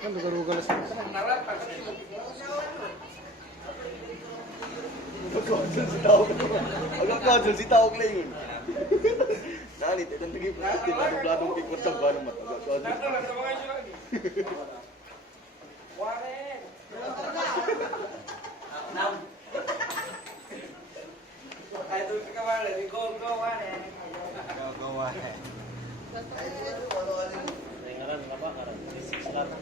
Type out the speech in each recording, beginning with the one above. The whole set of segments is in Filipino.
Kan duga-duga lah sih. Agak kajal si tao klayon. Nani, dan tinggi plastik, ladong-ladong pikot sa ba naman. Agak kajal. Dengaran apa? Karakteristik selatan.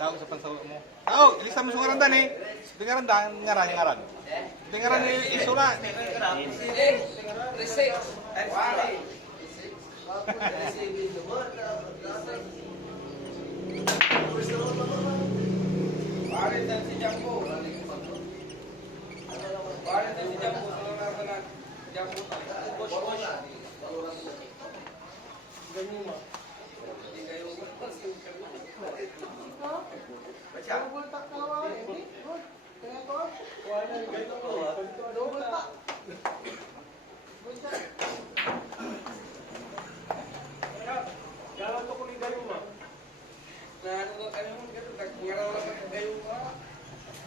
Tahu sa pansawag mo. Tahu, ilista mo sa nih. Dengaran dan ngaran. Dengaran ni isura.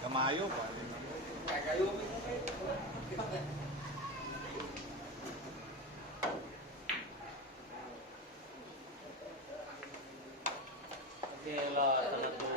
Gamayo pa. Gila, tanah tuh.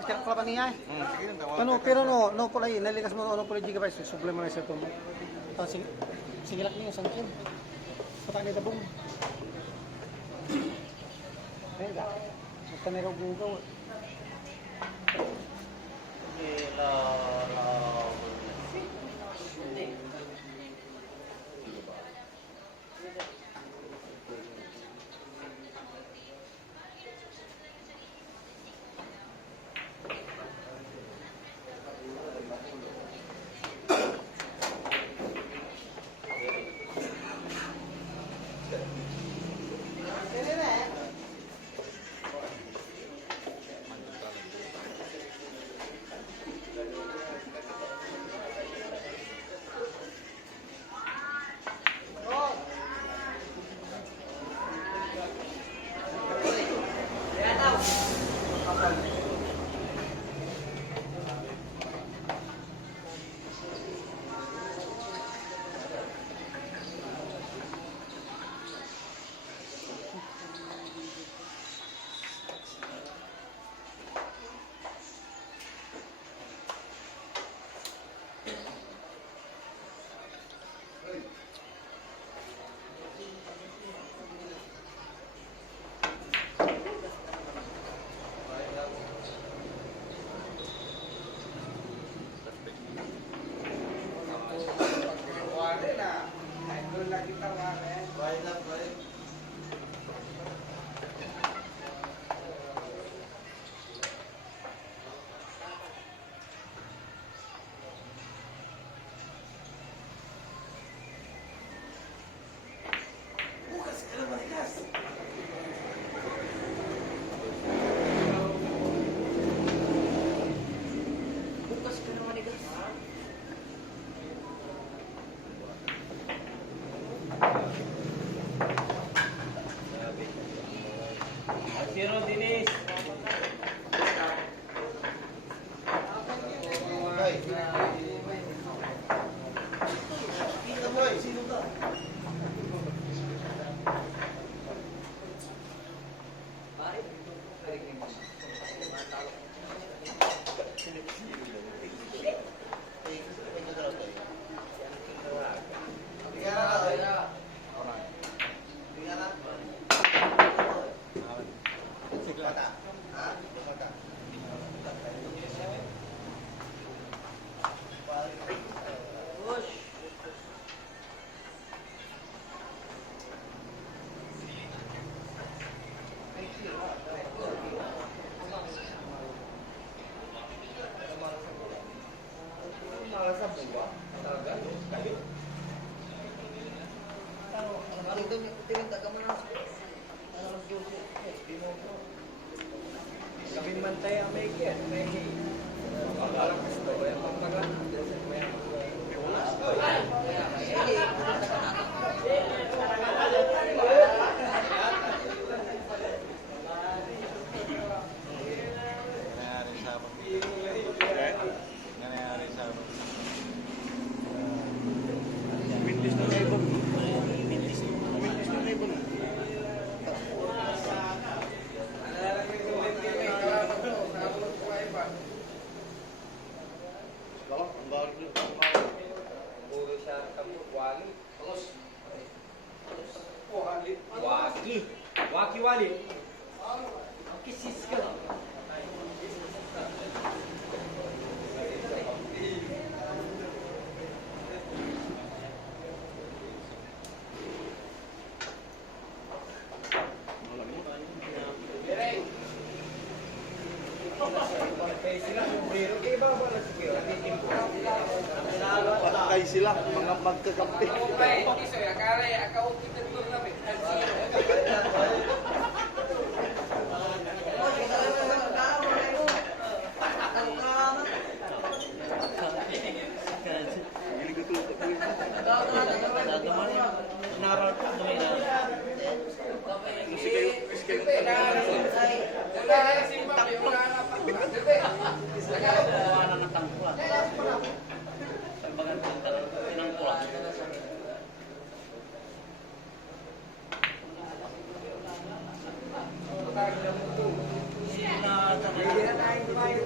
Sekarang kalaban niya eh. Pero no pala yun, nalikas mo ano pala gigabytes, sublime mo na sa ito. Sigilak niyo sa akin. Pata ni dabong. Ayun ka. Basta meron gugaw. Gila, Zero, Dinis. Nangyari sa abon. Nangyari sa abon. Mintis na ibon. Mintis na ibon. Ang bawal ko. Waki wali. Kisis ka lang. Patay sila, mga magkakampi. Hindi ko tutok mo yun. Sige kayo.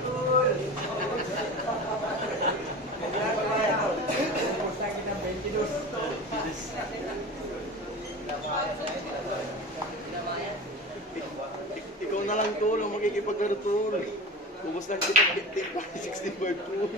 Ikaw na lang tol, ang makikipaglaro tol. Ubus na kita 65 tol.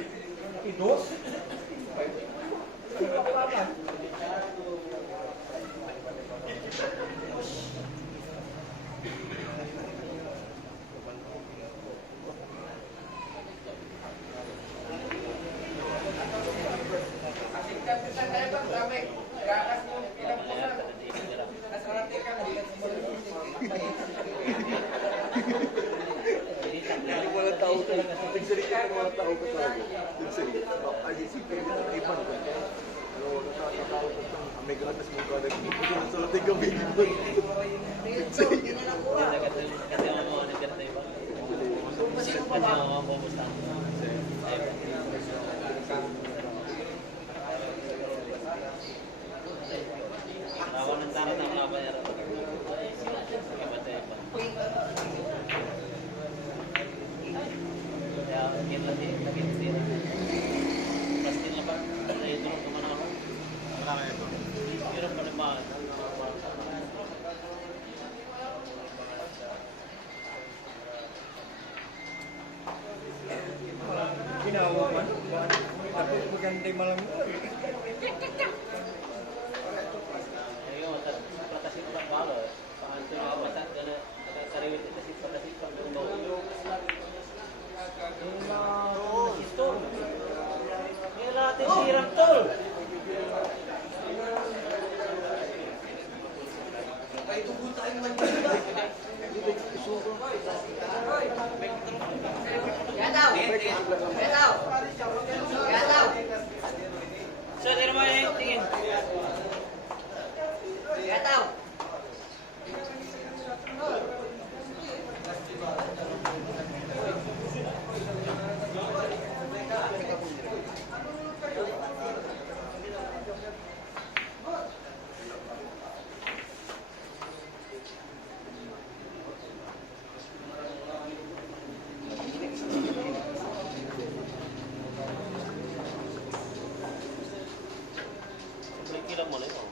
Hindi mo lang tao tol. Nagsalita ng mga tao ko talaga. Nagsalita. Ay, isipin mo ng iban ko. Ano, nakakatawa ko ito. May gratis mong product. Ito na sa lating gabi. Ano ito? Ginawa man. Ako maganda malang. Pagkasipag balo. Paanto yung mga bata na nakasariwit ito si pagkasipag ng bawo. Yung mga sitol. Kaya natin sirang tol. Ay, tubo tayo naman yun. So, di naman yung tingin. Gataw. Kilang mo na yun.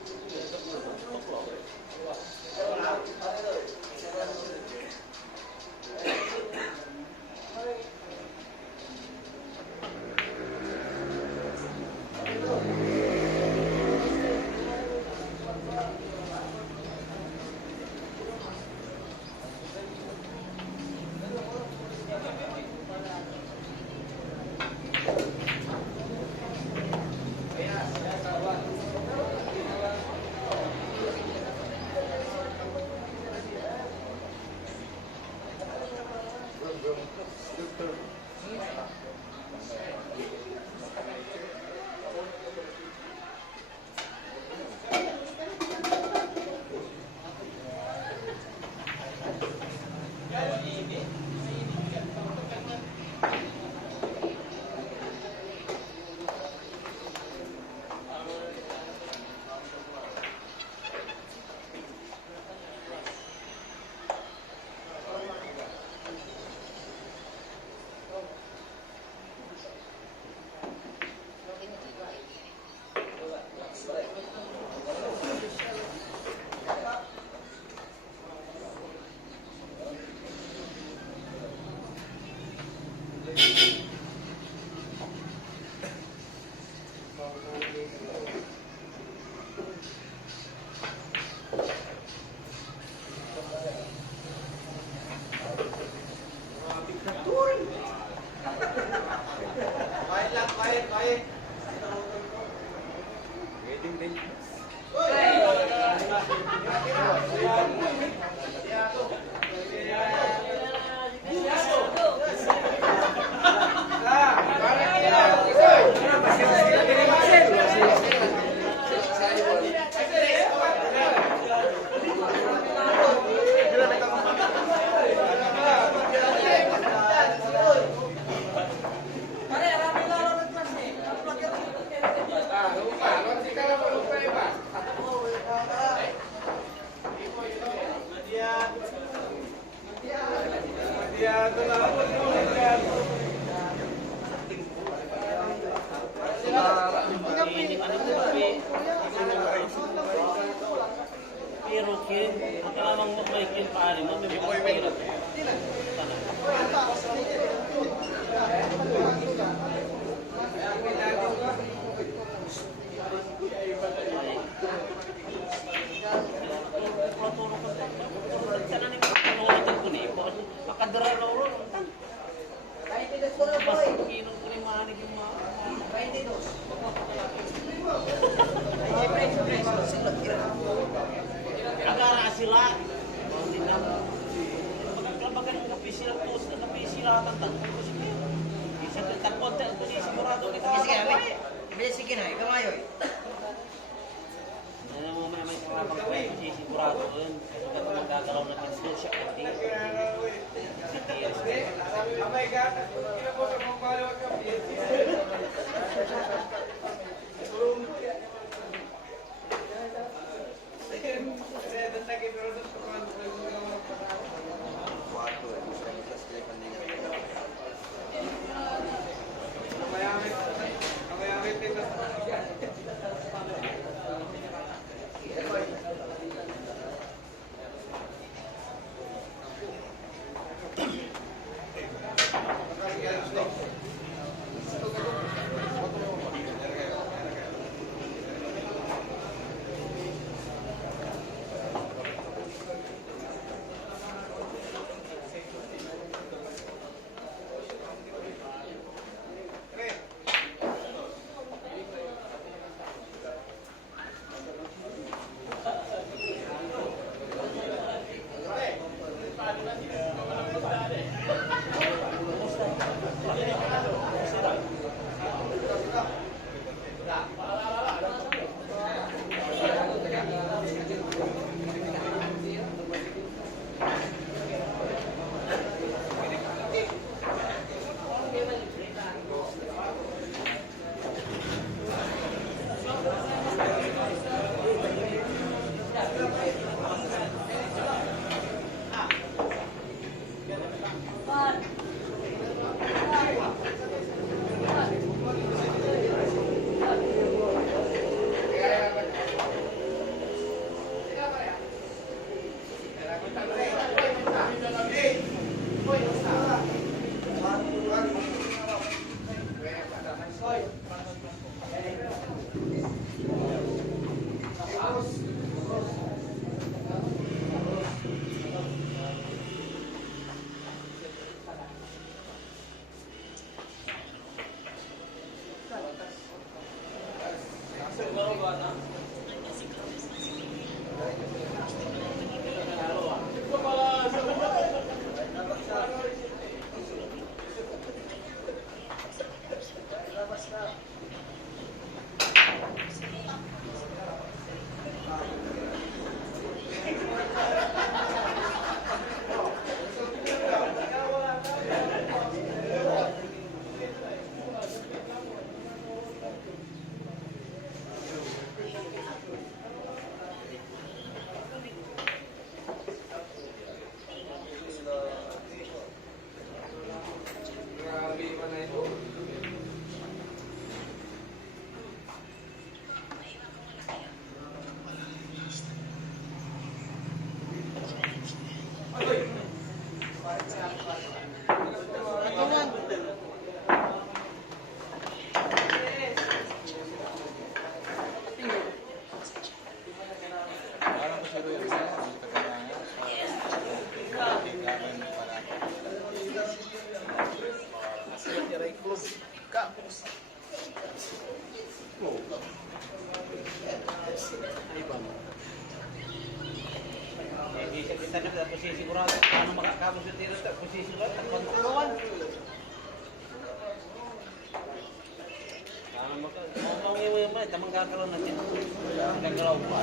Pero kin, kalamang may kin paano mo, may mga pera. Makadara na uro. Mas kinong krimanig yung mga... Agara sila. Magkabagan ng kapi sila post na kapi sila tantang ko sila. Isa tentang konti ito ni sigurado kita. Sige na, ikaw ngayon. Ano mo may karapang kwento si sigurado yun. Kasi kung magagalaw na tinso siya hindi. Oh my God, kina po sa mga palawag ka. Stop. Parang ko siguro yun. Hindi siya kita na tapos sisigurado paano makakamos yung tiro sa posisyon ba? Pagtulungan. Paano makakamangin mo tamang gagalaw natin. Gagalaw pa.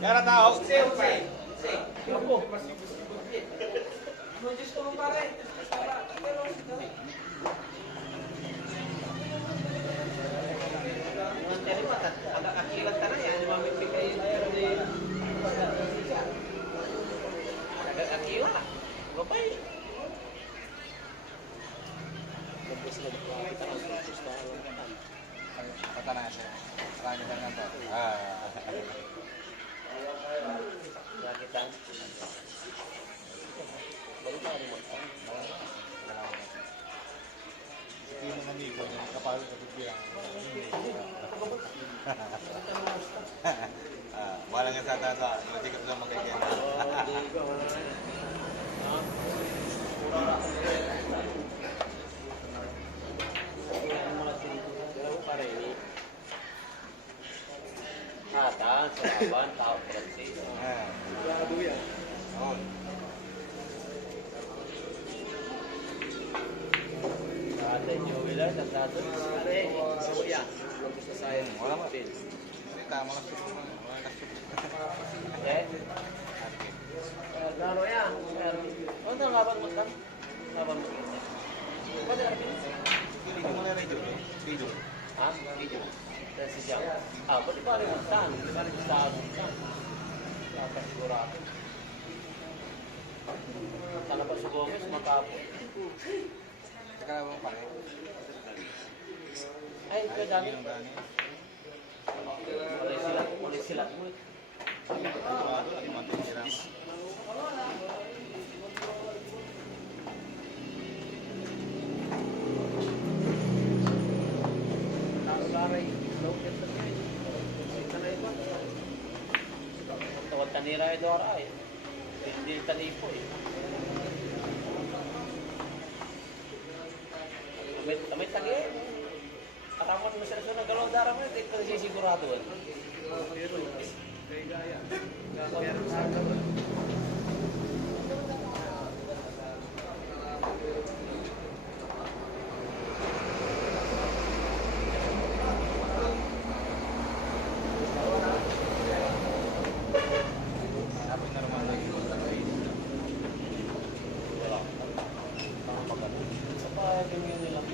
Kaya tao. Ako. Jadi mah agak akibat tanah ya, mamit kayak di agak akibat. Bapak. Kata na siya. Marami ka nga ba? Ya kita. Hindi mo nandito. Kapalo sa bigyan. Walang nga sa tata. Masikap sa magkikita. Atan, seraban, tahu berarti. Oo. Ada nyowilan, tatado, ada ya. Bisa saya Wala mo. pin. Hindi, tama ka sa mga kasip. Eh, laro ya. Oh, ito laban mo kan? Laban mo. Pwede ka pin. Hindi mo na rin yun. Video. Ha? Video. Dan sejam. Ah, pwede pa rin saan? Pwede pa rin saan? Dapat sigurado. Sana pa sa Gomez, makapo. Teka lang mo pare. Ay, ito dami. Yung dani. Mulai silat mo. Alimantin sila. Laray, loket na niya. Ito na iba. Tawag tanira ito aray. Hindi tanipo eh. May tagi. Araman mo sa sunod galong darang mo, hindi ko sisigurado. Sabi na naman lagi. Wala. Tama maganda. Sa pa, ganyan nila.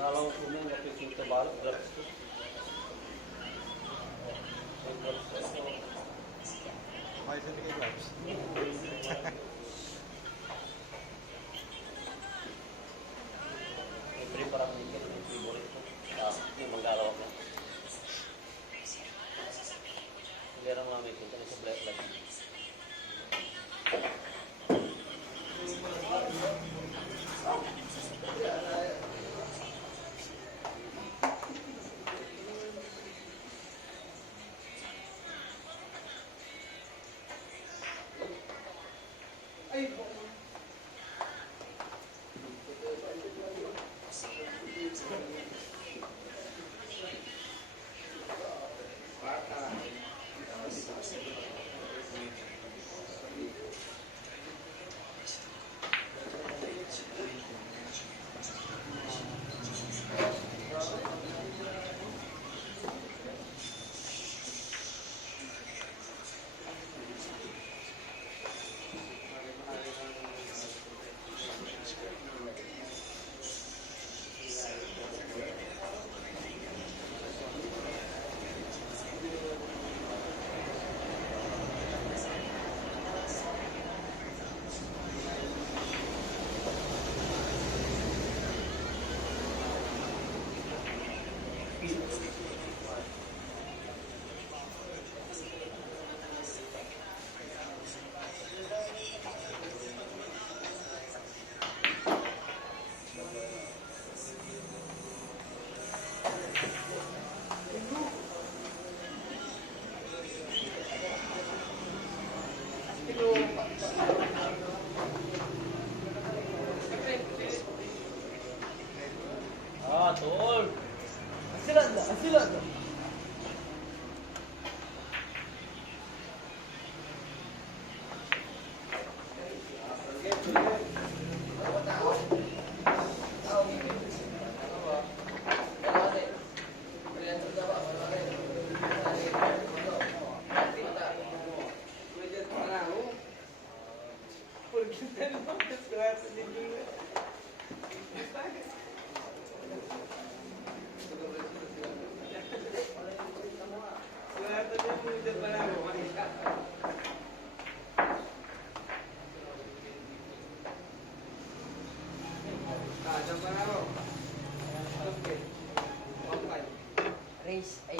Kalau punya nggak pikir terbalik, berat. May sindi kay gloves. Beri barang dikit, beri boleh itu. Ini menggalaw kan. Jadi mamit ko sa black black. Ah, tol. Asilanda. Race 8.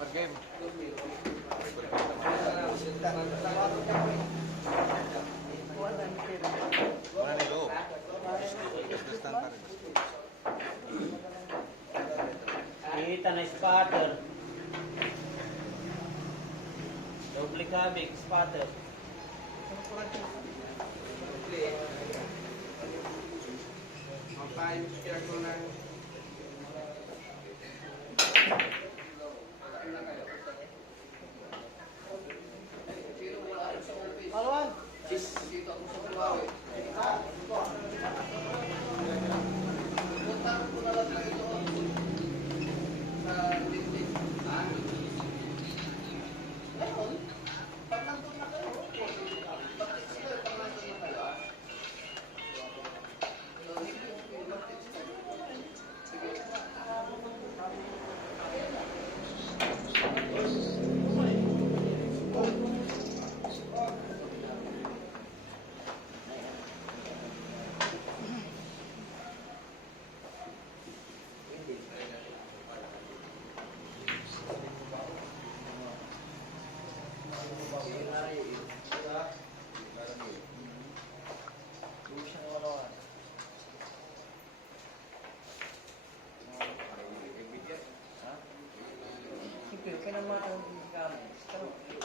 Per game. Wala na loob. Destan pa rin. Kita na spotter. Doble kabig, spotter. Alawan. Sipil ka na mga tawag sa kami.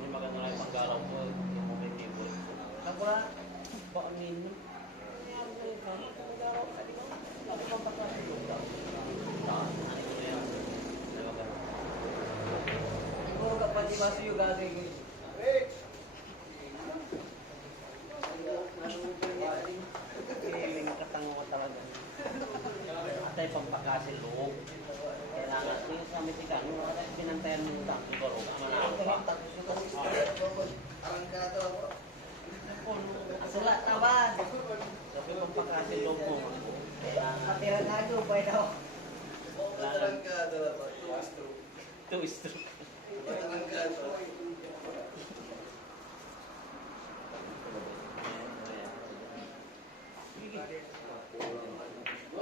May maganda na yung panggalaw ko. Yung mga table. Ako na, baka mini. Siguro kapag di masuyo gagay ko. Feeling katango ko talaga. Atay pampakasin loob. Kailangan yung sa mitikan, yung pinantayan mo lang. Siguro, manakaw pa. Sala taban. Sabi pampakasin loob mo. Kailangan. Matira na ito, pwede ako. Kailangan. Two stroke.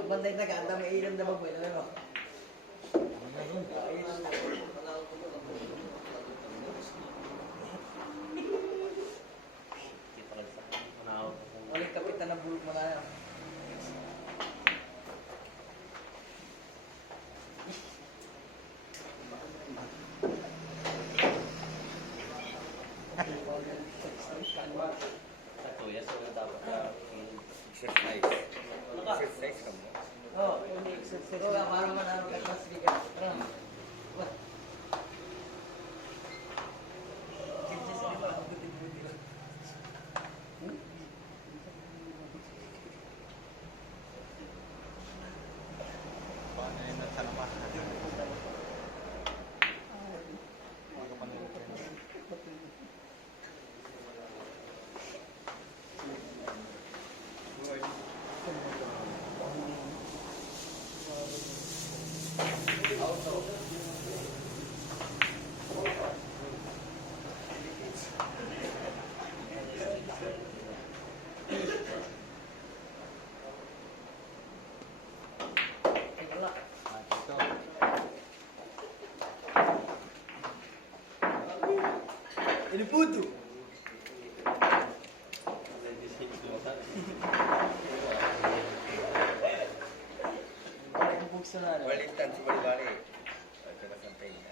Bantay na ka, ang dami ilam na magbuhay na mo. Kita lang sa manaw. Ulit kapitan ng bulok mo na yan. Sa tuya, so dapat na Exercise. Exercise ka mo. Oo, exercise. Oo, parang manalo ka sa speaker. Tara. What? Paano yun sa naman? Wala. Ini puto. Buksan na. Balitan si Balibari. At saka sa tenga.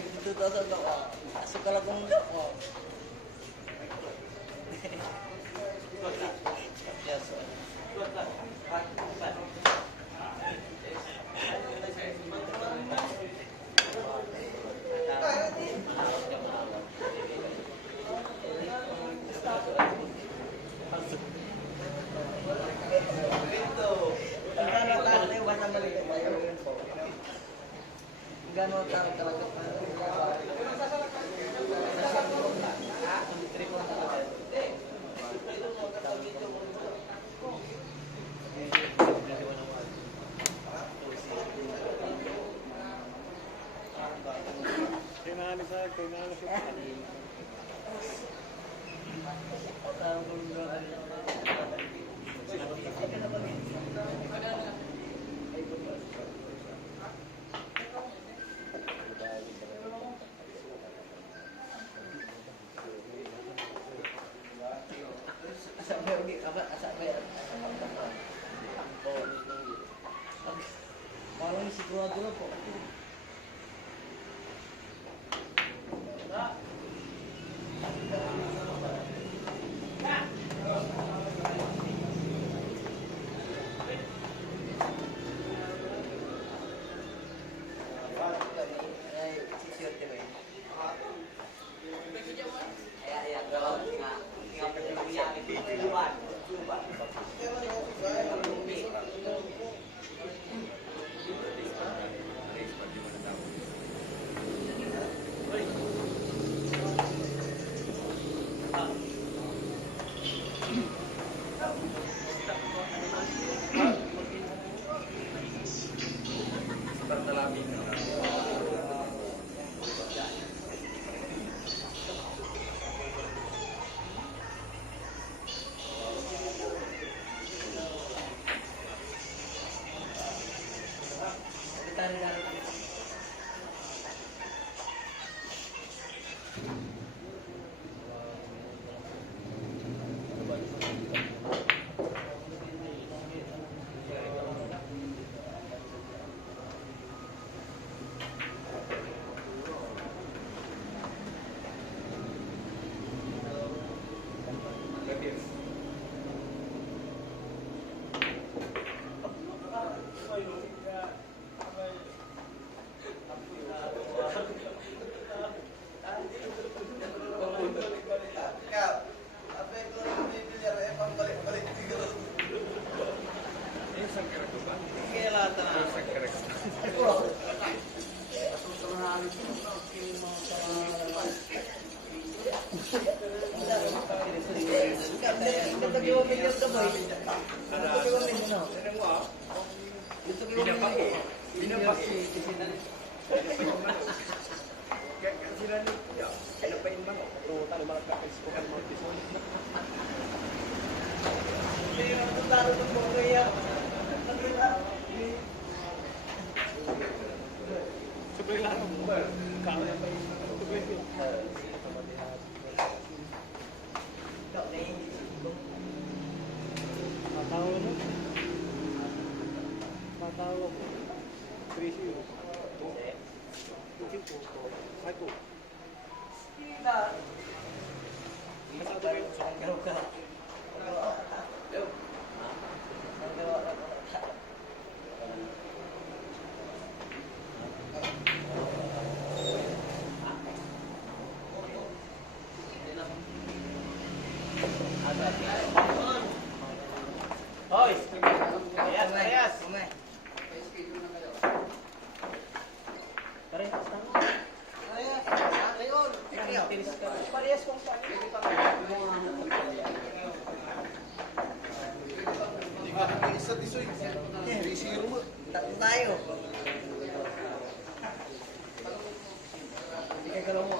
Dito sa to. Asok ka lang kung ako. Yes. Gano'n tayo talaga pa. Parang sigurado na po. Hoy! Parehas, parehas! Parehas tama. Parehas kung saan. Isa't isoy. 3-0 mo. Tatlo tayo. Hindi ka galaw mo.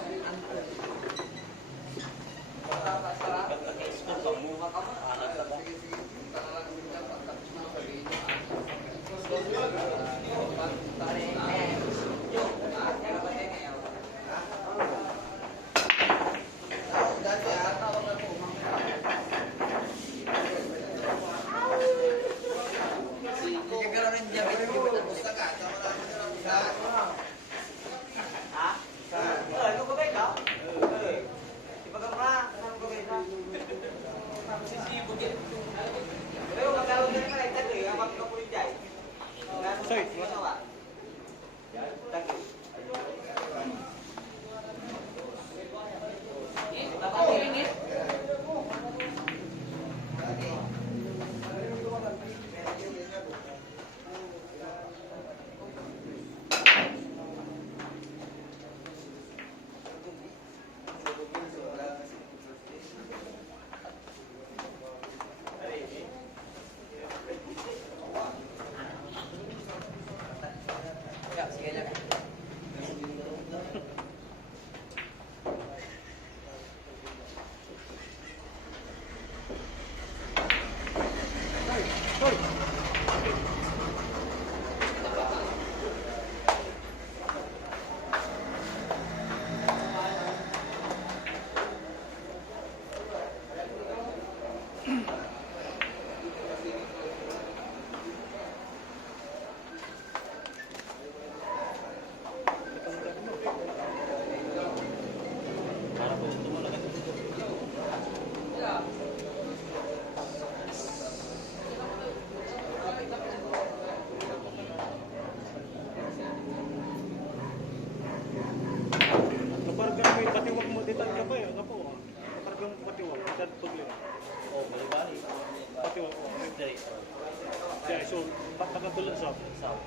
Pakatulad sa South.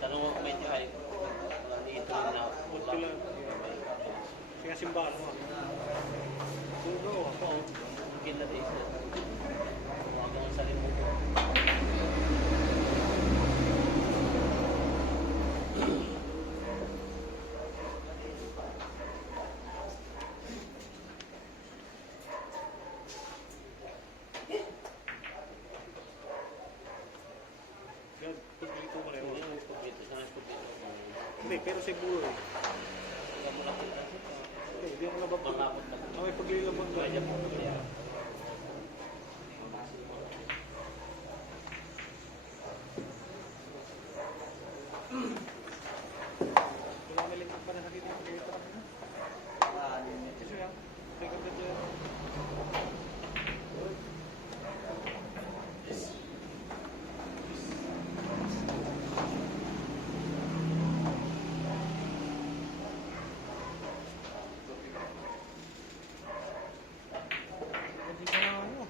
Tanong mo medyo ay dito na Putila. Kaya simbahan mo. Tulo ako. mungkin na din siya. Hanggang sa limong ko. Yan, pagdito mo rin. Hindi mo ito sa nagpapito. Hindi, pero siguro. Kaya mo lang kita siya. Hindi ako nababag. Malapot na. Okay, paglilabag ba? Kaya mo kaya. Wala na lingkod pa na nakita yung pagkita. Kasi yan, take up the jet. Hindi ka na ano.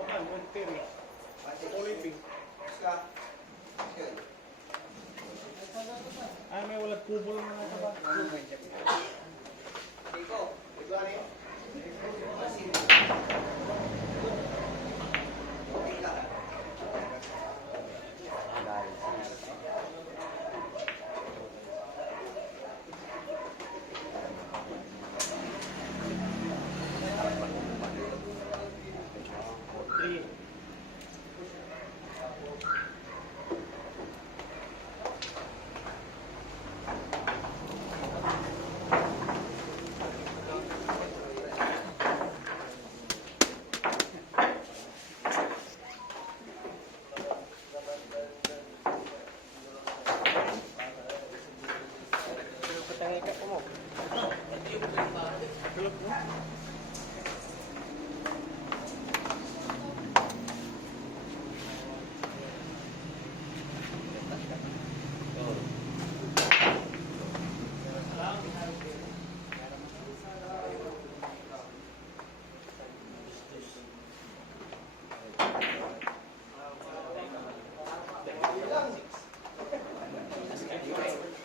Wakan, Monteri. Oliping. Ay, may walang kubo lang na ba? Three. Patangay ka po mo. Tulog mo?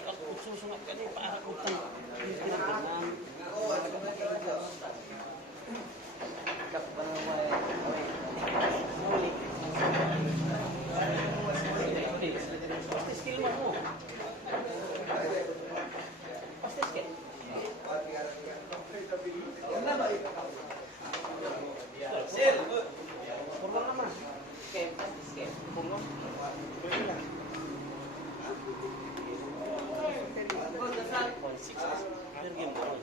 Ako susunod ka din para utang. Tinatignan. Basta skill mo. Basta skill. Purlo naman. Okay, basta skill. Purlo. Pwede lang. 1.6. Per game na 1.6.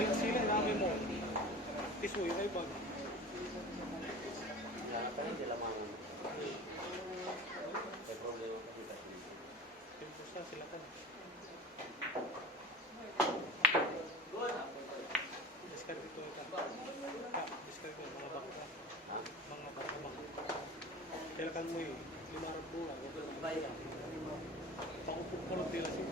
Sila namin mo. Piso yung iba. Wala pa rin, sila mga may problema pa dito. Piso sila ka. Discard ito ka. Discard ko mga bako ka. Ha? Mga bako. Kailangan mo yung 5 bulan. Pakupulog nila siya.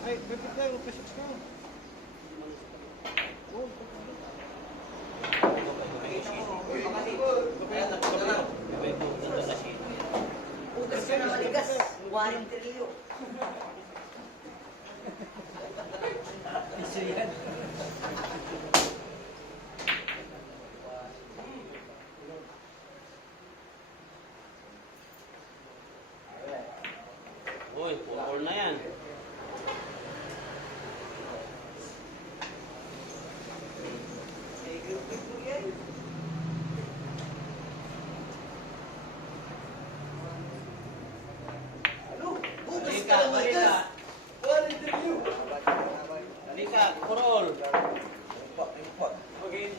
Ay, pipit kayo, pasok kayo. Putas ka na maligas. 1 trilyo. Iso yan. Uy, pukul na yan. Halika, halika. Halika, kurol.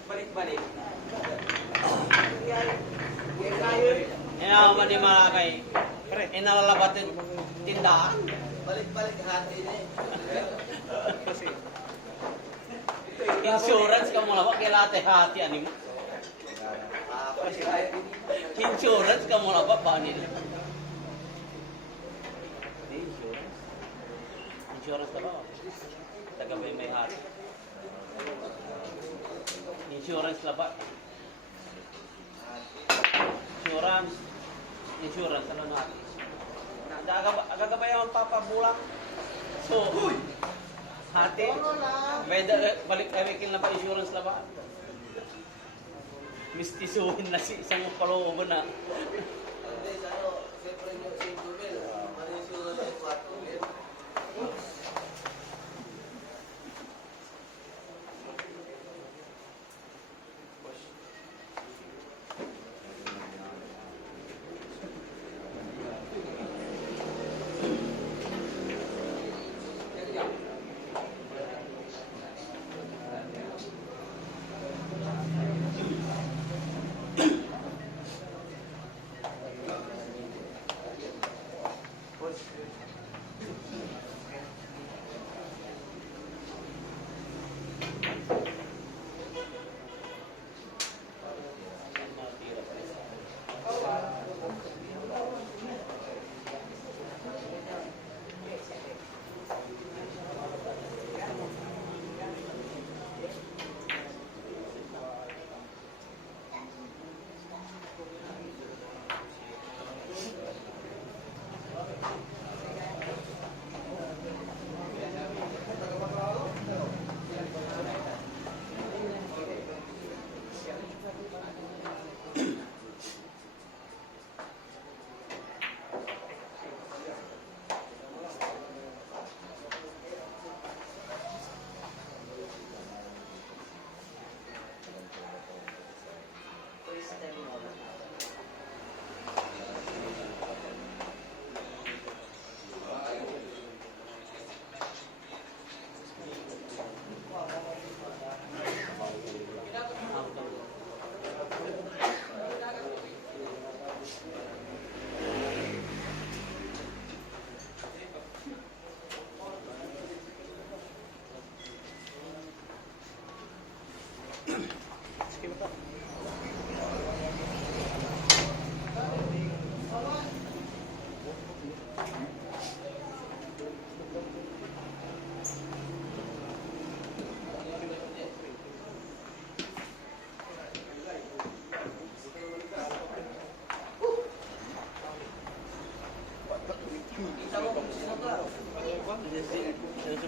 Balik-balik. Yan ako man yung mga kay inalalabat yung tindahan. Balik-balik hati na eh. Insurance ka mo lang, kaya hati ani mo. Insurance ka mo lang ba nila? Insurance? Insurance ka ba? Taga may hati. Insurance na ba? Insurance. Insurance, ano natin? Agagabay ang papabulang. So, hati. Balik kami kin na ba insurance na ba? Mistisuhin na si isang palooban na.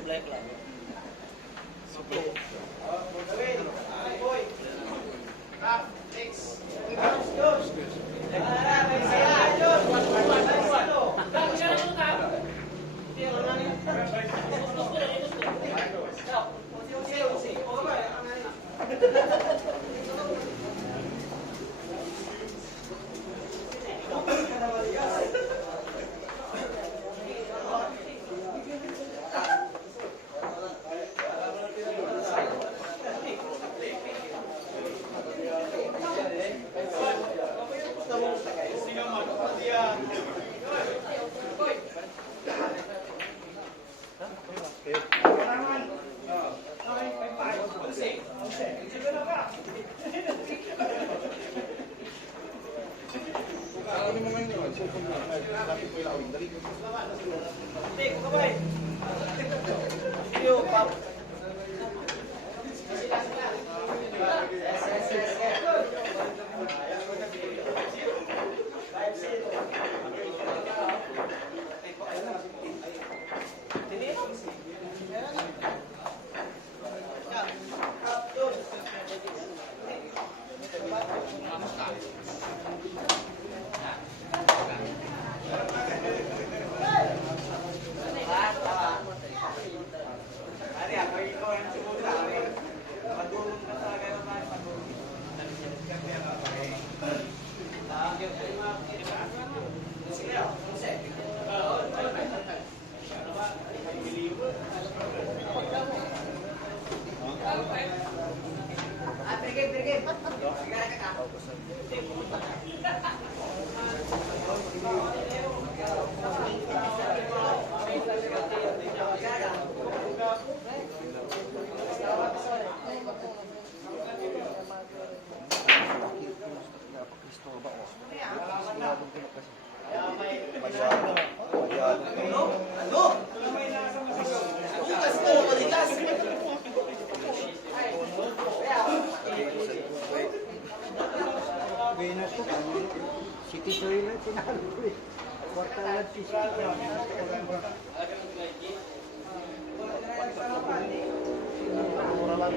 Black lang. Dali. Venus ko kami. City toilet tinalo ko eh. Kwartalan mura lang.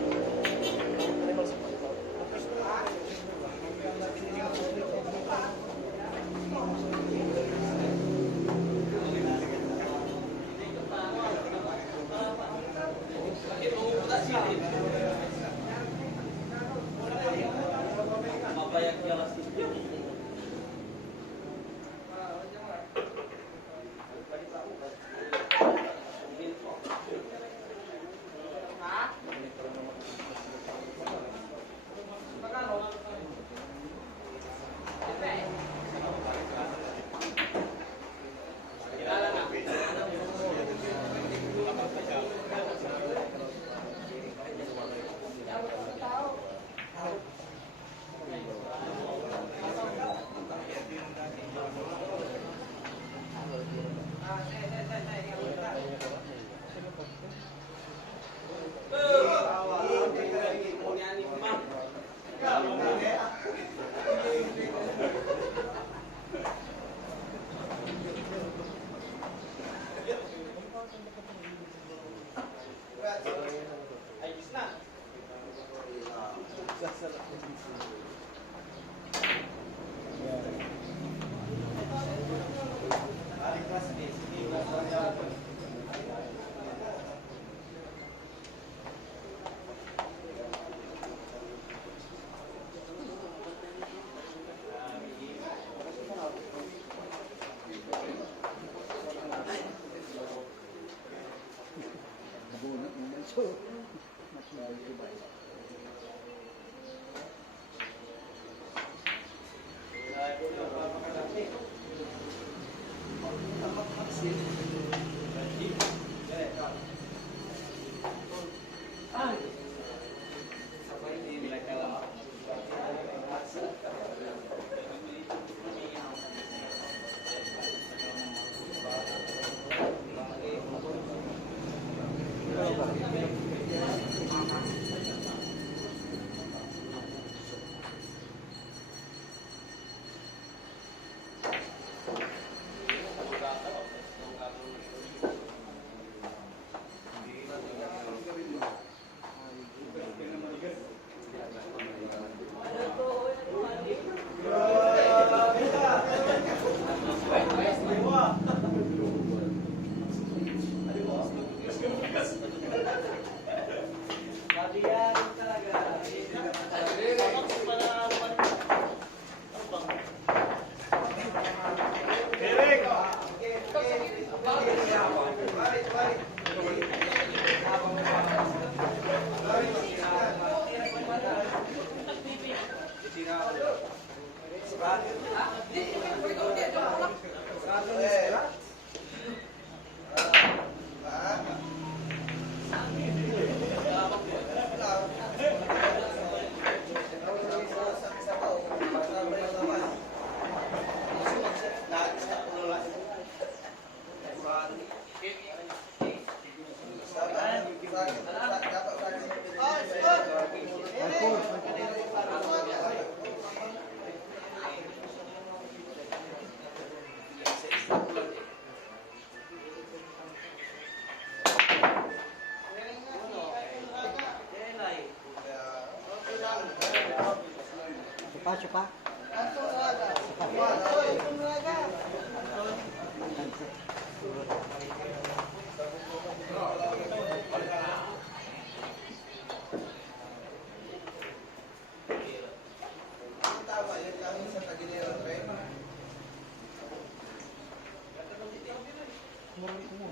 Murang ko mo.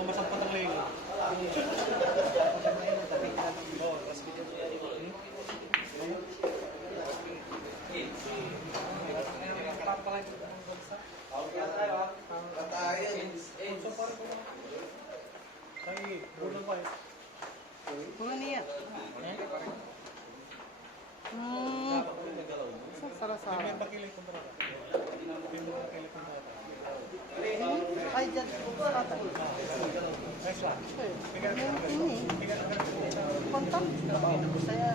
Mamasang pa ng layo. Mga niya. Sarasara. Ay, dyan. Tatay. Ini. Kontan. Saya.